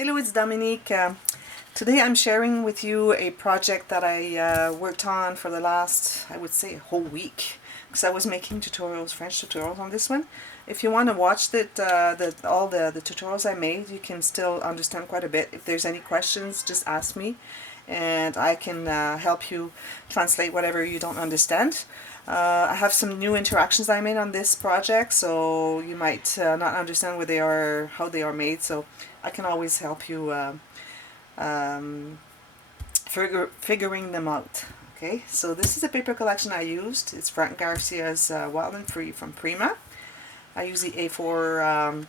Hello, it's Dominique. Today I'm sharing with you a project that I worked on for the last, I would say, a whole week, because I was making tutorials, French tutorials on this one. If you want to watch all the tutorials I made, you can still understand quite a bit. If there's any questions, just ask me and I can help you translate whatever you don't understand. I have some new interactions I made on this project, so you might not understand where they are, how they are made, so I can always help you figuring them out. Okay, so this is a paper collection I used. It's Frank Garcia's Wild and Free from Prima. I use the A4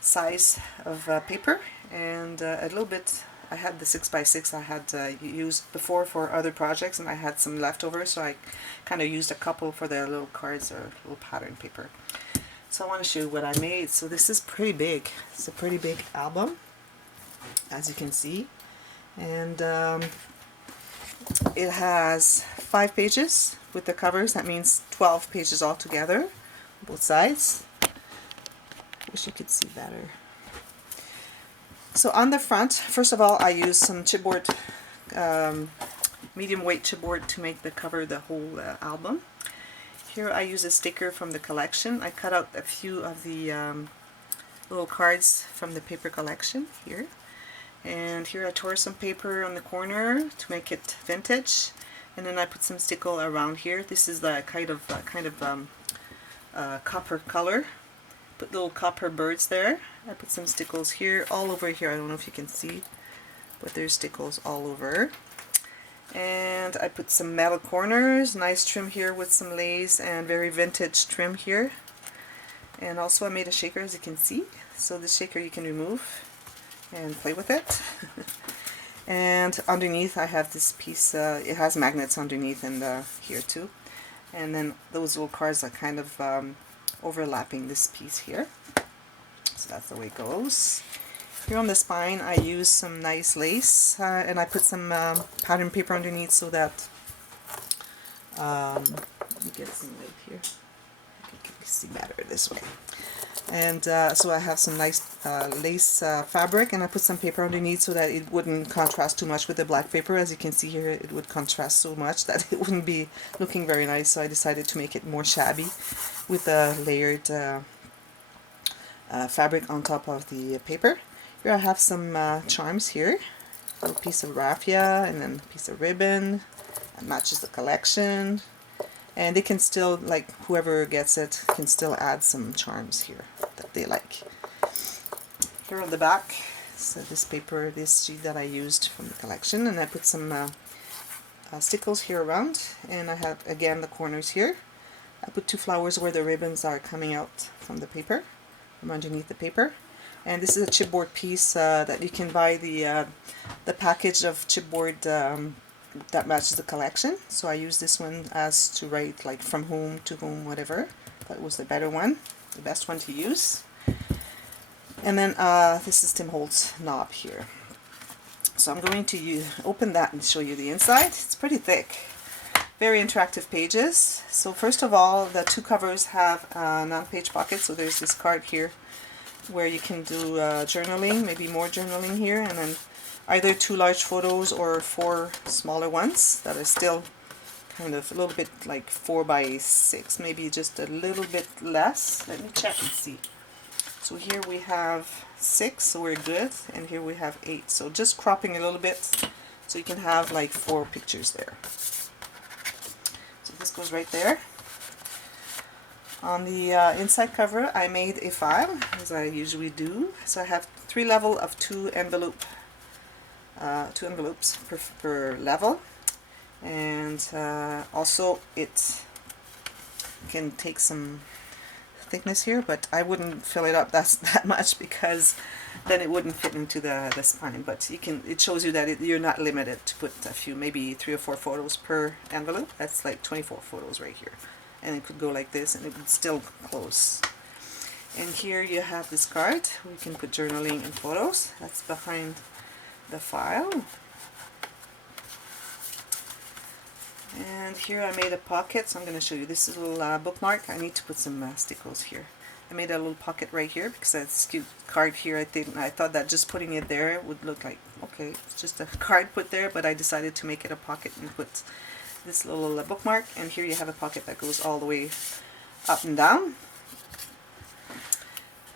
size of paper and a little bit. I had the 6x6 I had used before for other projects, and I had some leftovers, so I kind of used a couple for the little cards or little pattern paper. So I want to show you what I made. So this is pretty big. It's a pretty big album, as you can see, and it has 5 pages with the covers. That means 12 pages altogether, both sides. Wish you could see better. So on the front, first of all, I used some chipboard, medium weight chipboard to make the cover the whole album. Here I use a sticker from the collection. I cut out a few of the little cards from the paper collection here. And here I tore some paper on the corner to make it vintage. And then I put some stickle around here. This is the kind of copper color. Put little copper birds there. I put some stickles here, all over here. I don't know if you can see, but there's stickles all over. And I put some metal corners, nice trim here with some lace and very vintage trim here. And also I made a shaker, as you can see. So the shaker you can remove and play with it. And underneath I have this piece, it has magnets underneath and here too. And then those little cards are kind of overlapping this piece here. So that's the way it goes. Here on the spine I use some nice lace and I put some pattern paper underneath so that let me get some light here. You can see better this way. And so I have some nice lace fabric, and I put some paper underneath so that it wouldn't contrast too much with the black paper. As you can see here, it would contrast so much that it wouldn't be looking very nice, so I decided to make it more shabby with a layered fabric on top of the paper. Here I have some charms here, a little piece of raffia and then a piece of ribbon that matches the collection. And they can still, like, whoever gets it can still add some charms here that they like. Here on the back, so this paper, this sheet that I used from the collection, and I put some stickles here around, and I have again the corners here. I put 2 flowers where the ribbons are coming out from the paper, from underneath the paper. And this is a chipboard piece that you can buy the package of chipboard that matches the collection. So I use this one as to write, like, from whom to whom, whatever. That was the better one, the best one to use. And then this is Tim Holtz knob here. So I'm going to open that and show you the inside. It's pretty thick, very interactive pages. So first of all, the 2 covers have non-page pockets. So there's this card here where you can do journaling, maybe more journaling here, and then either 2 large photos or 4 smaller ones that are still kind of a little bit like 4x6, maybe just a little bit less. Let me check and see. So here we have 6, so we're good, and here we have 8. So just cropping a little bit so you can have like 4 pictures there. So this goes right there. On the inside cover I made a file, as I usually do. So I have 3 levels of 2 envelopes per level, and also it can take some thickness here, but I wouldn't fill it up that much because then it wouldn't fit into the spine. But you can, it shows you that you're not limited to put a few, maybe 3 or 4 photos per envelope. That's like 24 photos right here, and it could go like this and it would still close. And here you have this card where you can put journaling and photos. That's behind the file. And here I made a pocket, so I'm going to show you. This is a little bookmark. I need to put some stickles here. I made a little pocket right here because that's a cute card here. I thought that just putting it there would look like, okay, it's just a card put there, but I decided to make it a pocket and put this little bookmark. And here you have a pocket that goes all the way up and down.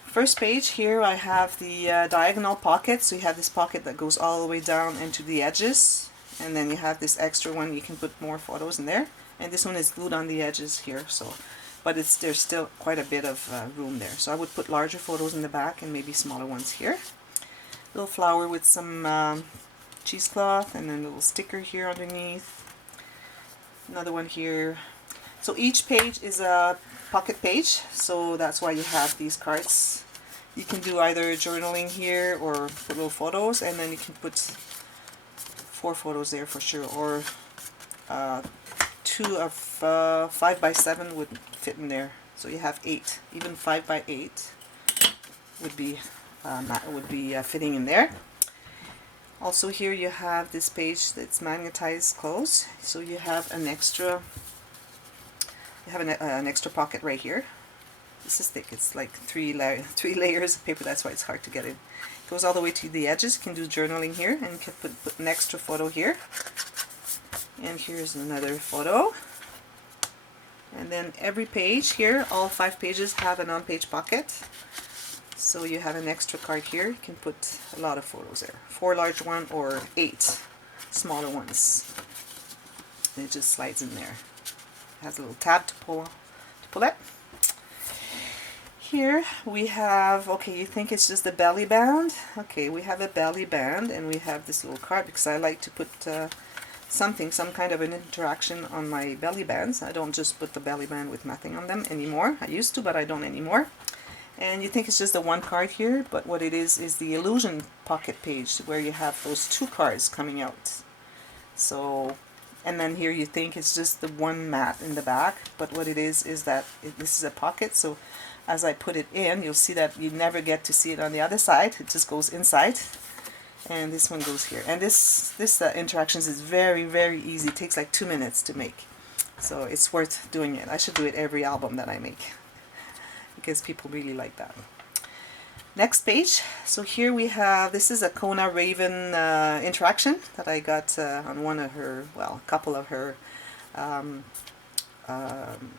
First page here I have the diagonal pocket, so you have this pocket that goes all the way down into the edges, and then you have this extra one, you can put more photos in there, and this one is glued on the edges here, so but there's still quite a bit of room there, so I would put larger photos in the back and maybe smaller ones here. Little flower with some cheesecloth, and then a little sticker here underneath, another one here. So each page is a pocket page, so that's why you have these cards. You can do either journaling here or put little photos, and then you can put 4 photos there for sure, or 2 of 5 by 7 would fit in there. So you have 8, even 5 by 8 would be fitting in there. Also here you have this page that's magnetized closed, so you have an extra. You have an extra pocket right here. This is thick. It's like 3 layers of paper. That's why it's hard to get in. It goes all the way to the edges. You can do journaling here, and you can put an extra photo here. And here's another photo. And then every page here, all 5 pages have an on-page pocket. So you have an extra card here. You can put a lot of photos there. 4 large ones or 8 smaller ones. And it just slides in there. Has a little tab to pull it. Here we have, okay, you think it's just a belly band? Okay, we have a belly band, and we have this little card because I like to put some kind of an interaction on my belly bands. I don't just put the belly band with nothing on them anymore. I used to, but I don't anymore. And you think it's just the one card here, but what it is the illusion pocket page where you have those 2 cards coming out. So, and then here you think it's just the one mat in the back, but what it is that this is a pocket, so as I put it in, you'll see that you never get to see it on the other side. It just goes inside, and this one goes here. And this interactions is very, very easy. It takes like 2 minutes to make, so it's worth doing it. I should do it every album that I make because people really like that. Next page. So here we have, this is a Kona Raven interaction that I got on one of her, well, a couple of her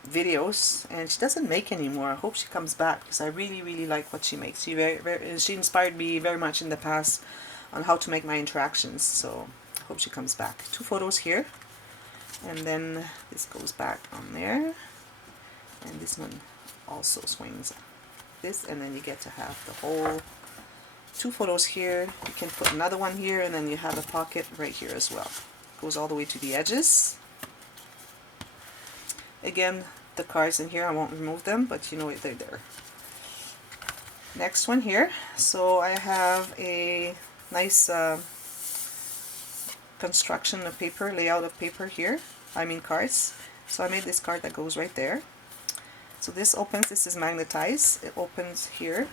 videos, and she doesn't make anymore. I hope she comes back because I really, really like what she makes. She inspired me very much in the past on how to make my interactions, so I hope she comes back. 2 photos here, and then this goes back on there, and this one also swings this, and then you get to have the whole 2 photos here. You can put another one here, and then you have a pocket right here as well. Goes all the way to the edges. Again, the cards in here, I won't remove them, but you know they're there. Next one here. So I have a nice construction of paper, layout of paper here. I mean cards. So I made this card that goes right there. So this opens, this is magnetized. It opens here.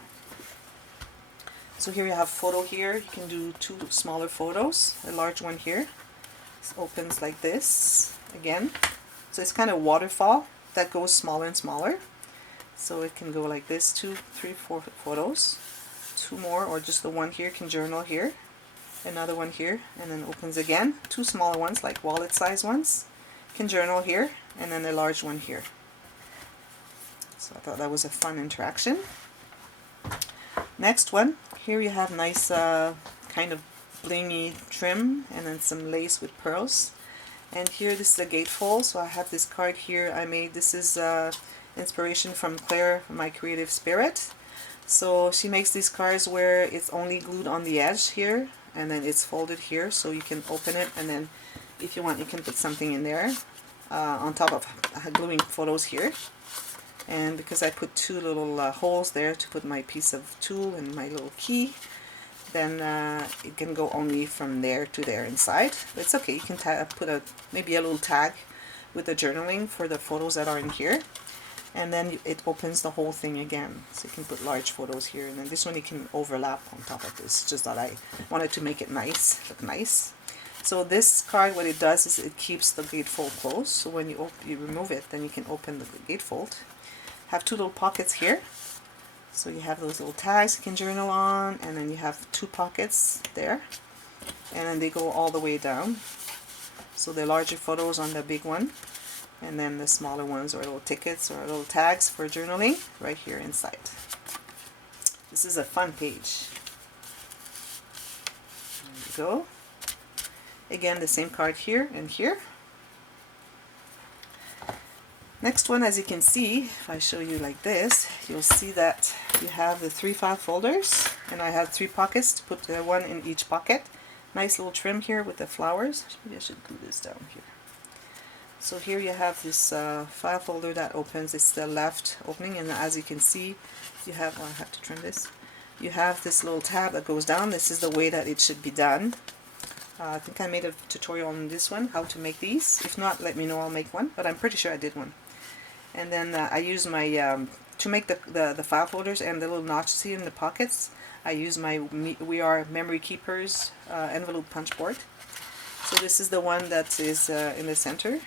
So here you have photo here. You can do 2 smaller photos. A large one here. It opens like this again. So it's kind of waterfall that goes smaller and smaller. So it can go like this, 2, 3, 4 photos. 2 more, or just the one here can journal here. Another one here, and then opens again. 2 smaller ones, like wallet size ones, can journal here, and then a large one here. So I thought that was a fun interaction. Next one, here you have nice kind of blingy trim, and then some lace with pearls. And here this is a gatefold, so I have this card here I made. This is inspiration from Claire, My Creative Spirit. So she makes these cards where it's only glued on the edge here, and then it's folded here, so you can open it, and then if you want you can put something in there on top of gluing photos here. And because I put 2 little holes there to put my piece of tool and my little key, then it can go only from there to there inside. But it's okay, you can put maybe a little tag with the journaling for the photos that are in here, and then it opens the whole thing again. So you can put large photos here, and then this one you can overlap on top of this, just that I wanted to make it nice, look nice. So this card, what it does is it keeps the gatefold closed, so when you remove it, then you can open the gatefold. Have 2 little pockets here, So you have those little tags you can journal on, and then you have 2 pockets there, and then they go all the way down. So the larger photos on the big one, and then the smaller ones are little tickets or little tags for journaling right here inside. This is a fun page. There you go. Again, the same card here and here. Next one, as you can see, if I show you like this, you'll see that you have the 3 file folders, and I have 3 pockets to put one in each pocket. Nice little trim here with the flowers. Maybe I should glue this down here. So here you have this file folder that opens. It's the left opening, and as you can see, you have, oh, I have to trim this. You have this little tab that goes down. This is the way that it should be done. I think I made a tutorial on this one, how to make these. If not, let me know, I'll make one, but I'm pretty sure I did one. And then I use my, to make the file folders and the little notches here in the pockets, I use my We Are Memory Keepers envelope punch board. So this is the one that is in the center.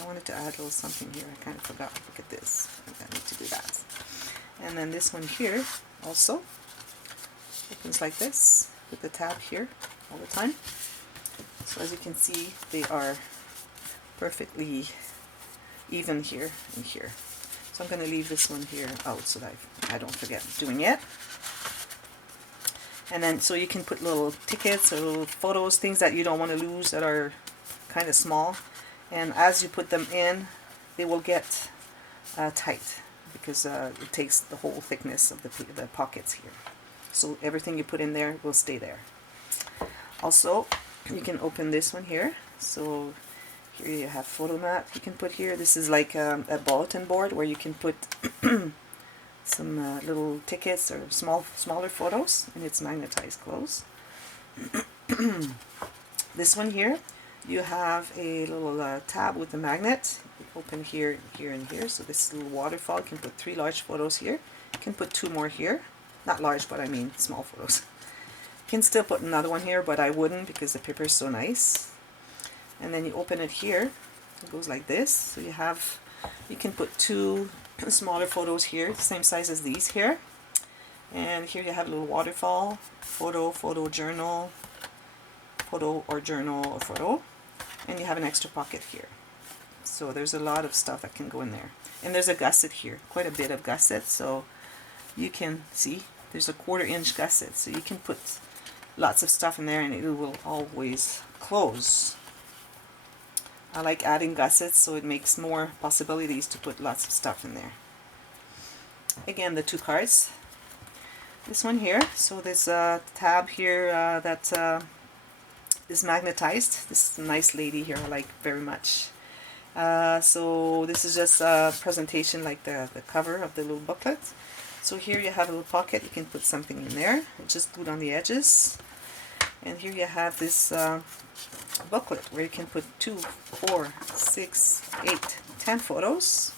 I wanted to add a little something here, I kind of forgot. Look at this, I need to do that. And then this one here also opens like this with the tab here all the time. So as you can see, they are perfectly even here and here. So I'm going to leave this one here out so that I don't forget doing it. And then so you can put little tickets or little photos, things that you don't want to lose that are kind of small. And as you put them in, they will get tight because it takes the whole thickness of the pockets here. So everything you put in there will stay there. Also, you can open this one here. So here you have photo mat you can put here. This is like a bulletin board where you can put some little tickets or smaller photos, and it's magnetized close. This one here, you have a little tab with the magnet. You open here, here, and here. So this little waterfall, you can put 3 large photos here. You can put 2 more here. Not large, but I mean small photos. You can still put another one here, but I wouldn't because the paper is so nice. And then you open it here. It goes like this. So you can put 2 smaller photos here, same size as these here. And here you have a little waterfall, photo journal, photo or journal or photo. And you have an extra pocket here. So there's a lot of stuff that can go in there. And there's a gusset here, quite a bit of gusset. So you can see there's a 1/4 inch gusset. So you can put lots of stuff in there and it will always close. I like adding gussets so it makes more possibilities to put lots of stuff in there. Again, the 2 cards. This one here, so there's a tab here that is magnetized. This is a nice lady here I like very much. So this is just a presentation like the cover of the little booklet. So here you have a little pocket, you can put something in there. It's just glued on the edges. And here you have this booklet where you can put 2, 4, 6, 8, 10 photos.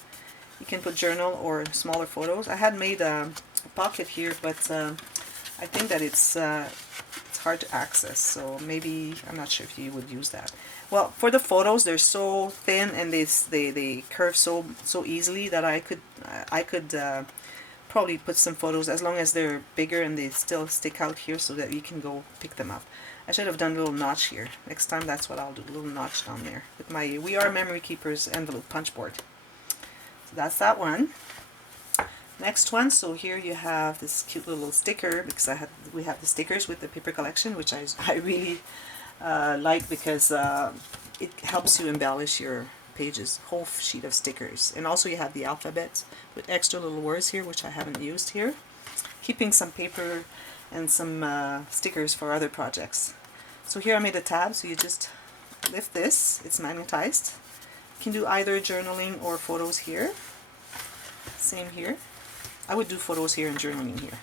You can put journal or smaller photos. I had made a pocket here, but I think that it's hard to access, so maybe I'm not sure if you would use that. Well, for the photos, they're so thin and they curve so easily that I could probably put some photos as long as they're bigger and they still stick out here so that you can go pick them up. I should have done a little notch here. Next time that's what I'll do, a little notch down there with my We Are Memory Keepers envelope punch board. So that's that one. Next one, so here you have this cute little sticker because we have the stickers with the paper collection, which I really like because it helps you embellish your pages, whole sheet of stickers. And also you have the alphabet with extra little words here, which I haven't used here. Keeping some paper and some stickers for other projects. So here I made a tab, so you just lift this, it's magnetized. You can do either journaling or photos here. Same here. I would do photos here and journaling here.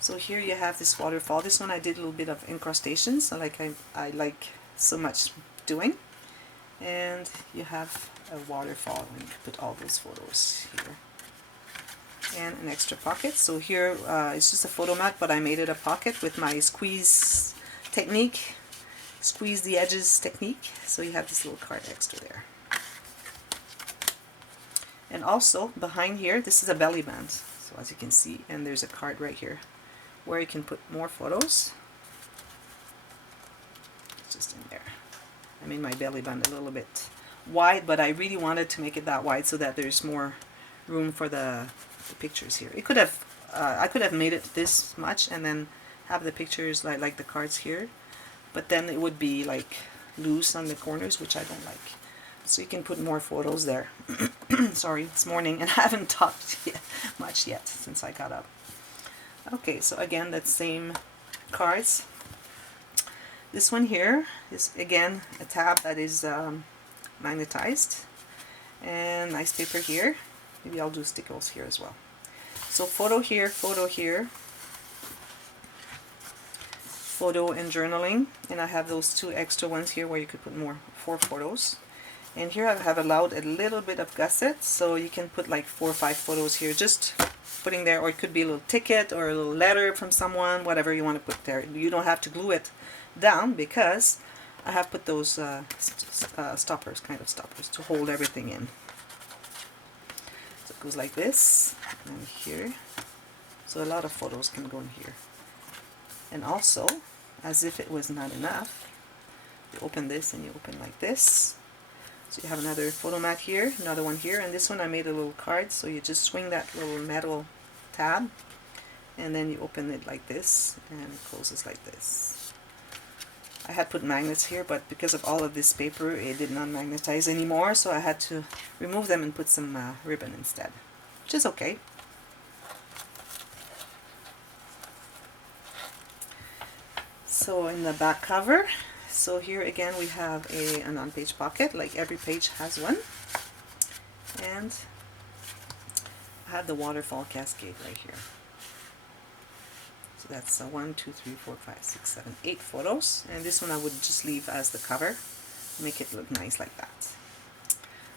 So here you have this waterfall. This one I did a little bit of incrustations, like I like so much doing. And you have a waterfall and you put all those photos here. And an extra pocket. So here it's just a photo mat, but I made it a pocket with my squeeze technique, squeeze the edges technique. So you have this little card extra there. And also behind here, this is a belly band. So as you can see, and there's a card right here where you can put more photos. It's just in there. I made my belly band a little bit wide, but I really wanted to make it that wide so that there's more room for the pictures here. It could have I could have made it this much and then have the pictures like the cards here, but then it would be like loose on the corners, which I don't like. So you can put more photos there. Sorry, it's morning and I haven't talked much yet since I got up. Okay, so again, that same cards. This one here is again a tab that is magnetized, and nice paper here. Maybe I'll do stickers here as well. So photo here, photo here, photo and journaling, and I have those two extra ones here where you could put more, 4 photos. And here I have allowed a little bit of gusset, so you can put like 4 or 5 photos here, just putting there, or it could be a little ticket or a little letter from someone, whatever you want to put there. You don't have to glue it down because I have put those stoppers, kind of stoppers, to hold everything in. So it goes like this, and here. So a lot of photos can go in here. And also, as if it was not enough, you open this and you open like this. So you have another photo mat here, another one here, and this one I made a little card, so you just swing that little metal tab, and then you open it like this, and it closes like this. I had put magnets here, but because of all of this paper, it did not magnetize anymore, so I had to remove them and put some ribbon instead, which is okay. So in the back cover, so here again we have a on-page pocket, like every page has one, and I have the waterfall cascade right here. So that's 1, 2, 3, 4, 5, 6, 7, 8 photos, and this one I would just leave as the cover, make it look nice like that.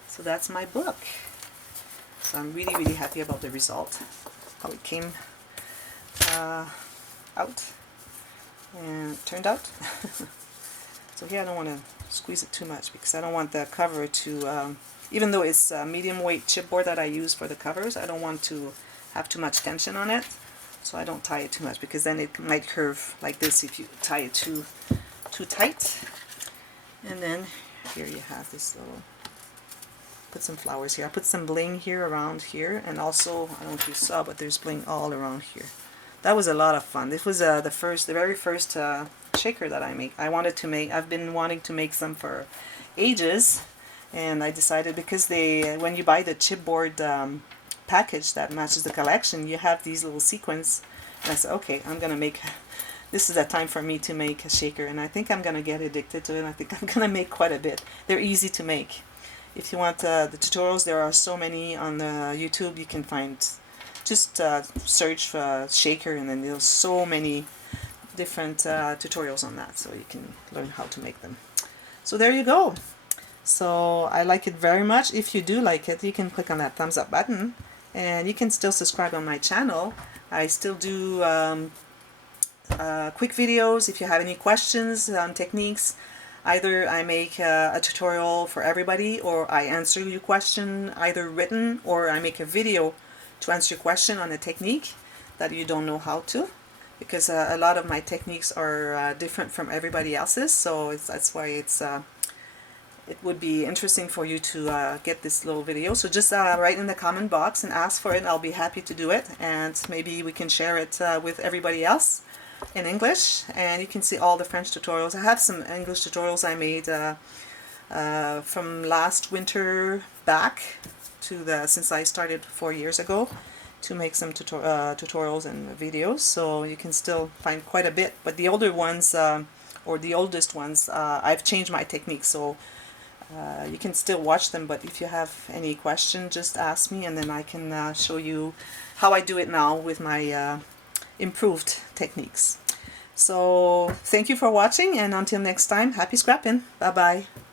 So that's my book. So I'm really happy about the result, how it came out and turned out. So here I don't want to squeeze it too much because I don't want the cover to, even though it's a medium weight chipboard that I use for the covers, I don't want to have too much tension on it. So I don't tie it too much because then it might curve like this if you tie it too tight. And then here you have this little, put some flowers here. I put some bling here around here, and also, I don't know if you saw, but there's bling all around here. That was a lot of fun. This was the very first shaker that I make. I've been wanting to make some for ages, and I decided because when you buy the chipboard package that matches the collection, you have these little sequins, and I said, okay, I'm gonna make, this is the time for me to make a shaker, and I think I'm gonna get addicted to it. I think I'm gonna make quite a bit. They're easy to make. If you want the tutorials, there are so many on YouTube. You can find, just search for shaker, and then there's so many different tutorials on that, so you can learn how to make them. So there you go. So I like it very much. If you do like it, you can click on that thumbs up button, and you can still subscribe on my channel. I still do quick videos. If you have any questions on techniques, either I make a tutorial for everybody, or I answer your question either written, or I make a video to answer your question on a technique that you don't know how to, because a lot of my techniques are different from everybody else's, so that's why it would be interesting for you to get this little video. So just write in the comment box and ask for it. I'll be happy to do it, and maybe we can share it with everybody else in English, and you can see all the French tutorials. I have some English tutorials I made from last winter back to since I started 4 years ago to make some tutorials and videos, so you can still find quite a bit. But the older ones, or the oldest ones, I've changed my technique, so you can still watch them. But if you have any question, just ask me, and then I can show you how I do it now with my improved techniques. So thank you for watching, and until next time, happy scrapping. Bye bye.